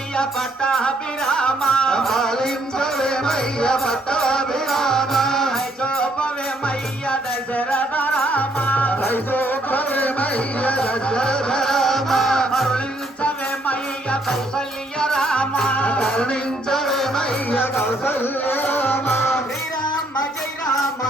మయ్య పట్టాభిరామ పాలించవే మయ్య పట్టాభిరామ చూపవే మయ్య దశరథ రామ చూపవే మయ్య దశరథ రామ కరుణించవే మయ్య కౌసల్య రామ కరుణించవే మయ్య కౌసల్య రామ శ్రీరామ జయ రామ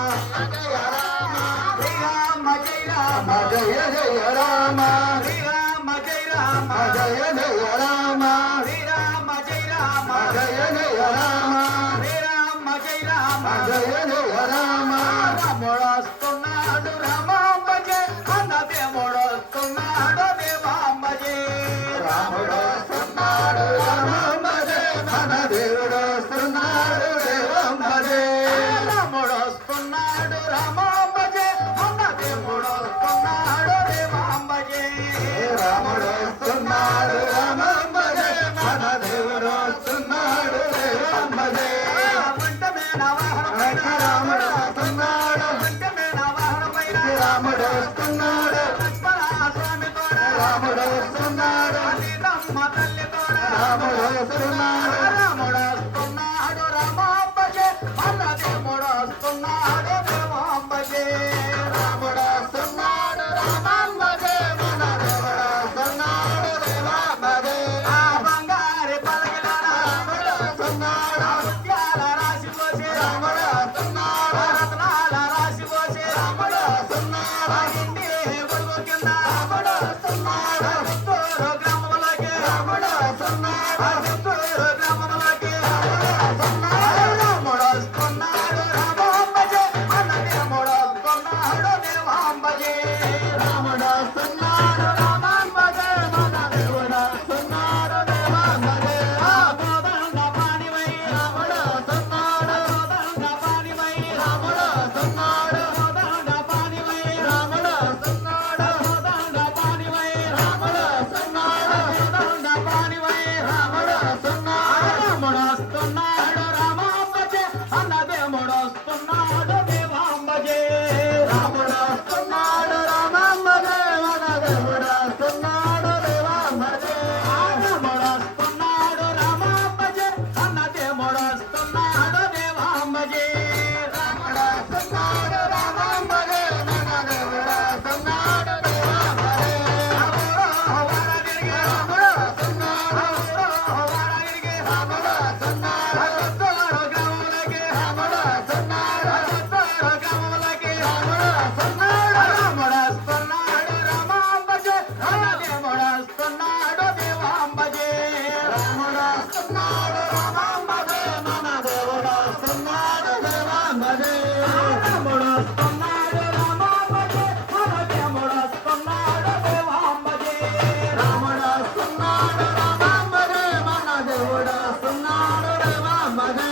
జయ రామ శ్రీరామ జయ రామ జయ జయ రామ శ్రీరామ జయ రామ జయ జయ రామ శ్రీరామ జయ రామ జయ జయ రామ శ్రీరామ జయ రామ జయ జయ రామ రాముడొస్తున్నాడు రామాంబజే అన్నదేవుడొస్తున్నాడు దేవాంబజే రాముడొస్తున్నాడు రామాంబజే మన దేవుడొస్తున్నాడు దేవాంబజే రాముడొస్తున్నాడు రామాంబజే అన్నదేవుడొస్తున్నాడు దేవాంబజే రాముడొస్తున్నాడు రామాంబజే మన దేవుడొస్తున్నాడు దేవాంబజే వెంటనే వాహనమైన రాముడొస్తున్నాడు వెంటనే వాహనమైన రాముడొస్తున్నాడు లక్ష్మణస్వామితో రాముడొస్తున్నాడు సీతమ్మ తల్లితో రాముడొస్తున్నాడు రాముడొస్తున్నాడు రామాంబజే అన్నదేవుడొస్తున్నాడు దేవాంబజే రాముడొస్తున్నాడు రామాంబజే మన దేవుడొస్తున్నాడు దేవాంబజే ఆ బంగారి పలకలన రాముడొస్తున్నాడు ముత్యాల రాశి పోసే రాముడొస్తున్నాడు రత్నాల రాశి పోసే రాముడొస్తున్నాడు ఇంటి గొడుగు కింద రాముడొస్తున్నాడు చిత్తూరు గ్రామంలోకి రాముడొస్తున్నాడు చిత్తూరు గ్రామంలోకి రాముడొస్తున్నాడు రాముడొస్తున్నాడు రామాంబజే అన్నదేవుడొస్తున్నాడు దేవాంబజే రాముడొస్తున్నాడు రామాంబజే మన దేవుడొస్తున్నాడు దేవాంబజే కోదండ పానివై రాముడొస్తున్నాడు కోదండ పానివై రాముడొస్తున్నాడు కోదండ పానివై రాముడొస్తున్నాడు కోదండ పానివై రాముడొస్తున్నాడు కోదండ పానివై రాముడొస్తున్నాడు రాముడొస్తున్నాడు రామాంబజే అన్నదేవుడొస్తున్నాడు దేవాంబజే రాముడొస్తున్నాడు రామాంబజే మన దేవుడొస్తున్నాడు దేవాంబజే రాముడొస్తున్నాడు రామాంబజే అన్నదేవుడొస్తున్నాడు దేవాంబజే రాముడొస్తున్నాడు రామాంబజే మన దేవుడొస్తున్నాడు దేవాంబజే వారగిరికి రాముడొస్తున్నాడు వారగిరికి రాముడొస్తున్నాడు చిత్తూరు గ్రామంలోకి రాముడొస్తున్నాడు చిత్తూరు గ్రామంలోకి రాముడొస్తున్నాడు రాముడొస్తున్నాడు రామాంబజే అన్నదేవుడొస్తున్నాడు దేవాంబజే రాముడొస్తున్నాడు రామాంబజే మన దేవుడొస్తున్నాడు దేవాంబజే రాముడొస్తున్నాడు రామాంబజే అన్నదేవుడొస్తున్నాడు దేవాంబజే రాముడొస్తున్నాడు రామాంబజే మన దేవుడొస్తున్నాడు దేవాంబజే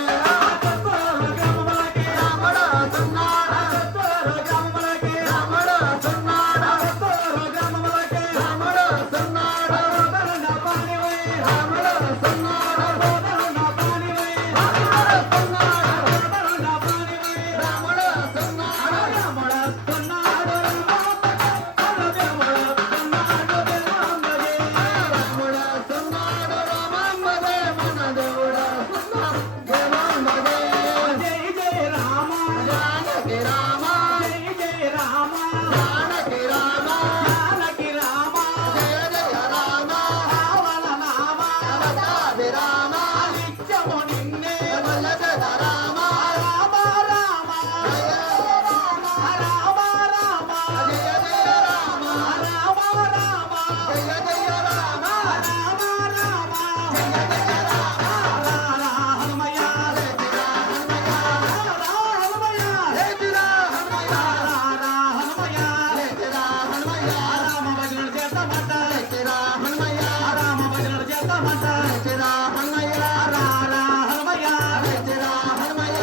చిత్తూరు గ్రామంలోకి రాముడొస్తున్నాడు చిత్తూరు గ్రామంలోకి రాముడొస్తున్నాడు చిత్తూరు గ్రామంలోకి రాముడొస్తున్నాడు కోదండ పానివై రాముడొస్తున్నాడు కోదండ పానివై రాముడొస్తున్నాడు కోదండ పానివై రాముడొస్తున్నాడు రాముడొస్తున్నాడు అన్నదేవుడొస్తున్నాడు దేవాంబజే రాముడొస్తున్నాడు రామాంబజే మన దేవుడొస్తున్నాడు దేవాంబజే జై జయ రామ జానకి రామ జై జయ రామ జానకి రామ జానకి రామ జయ జయ రామ రావణ నామ పట్టాభి రామ నిత్యము నిన్నే వల్లభద రామ రామ రామ జయ రామ రామ రామ జయ జయ రామ రామ రామ జయ జయ రామ రామ రామ జయ జయ రామ హనుమయ్య లేచిరా హనుమయ్య హనుమయ్య లేచిరా హనుమయ్య రామ భజనలు చేస్తామంట లేచిరా హనుమయ్య రామ భజనలు చేస్తామంట లేచిరా హనుమయ్య హనుమయ్య లేచిరా హనుమయ్య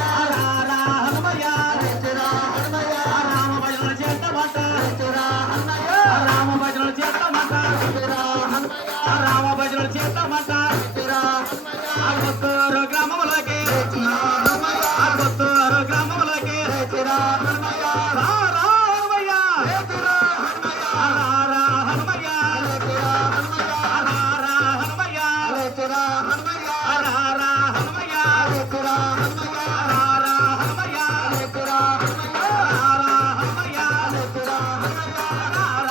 హనుమయ్య లేచిరా హనుమయ్య రామ భజనలు చేస్తామంట లేచిరా హనుమయ్య రామ భజనలు చేస్తామంట లేచిరా హనుమయ్య రామ భజనలు చేస్తామంట లేచిరా హనుమయ్య కొత్తూరు గ్రామంలోకి లేచిరా హనుమయ్య కొత్తూరు గ్రామంలోకి లేచిరా హనుమయ్య హనుమయ్య లేచిరా హనుమయ్య హనుమయ్య లేచిరా హనుమయ్య హనుమయ్య లేచిరా హనుమయ్య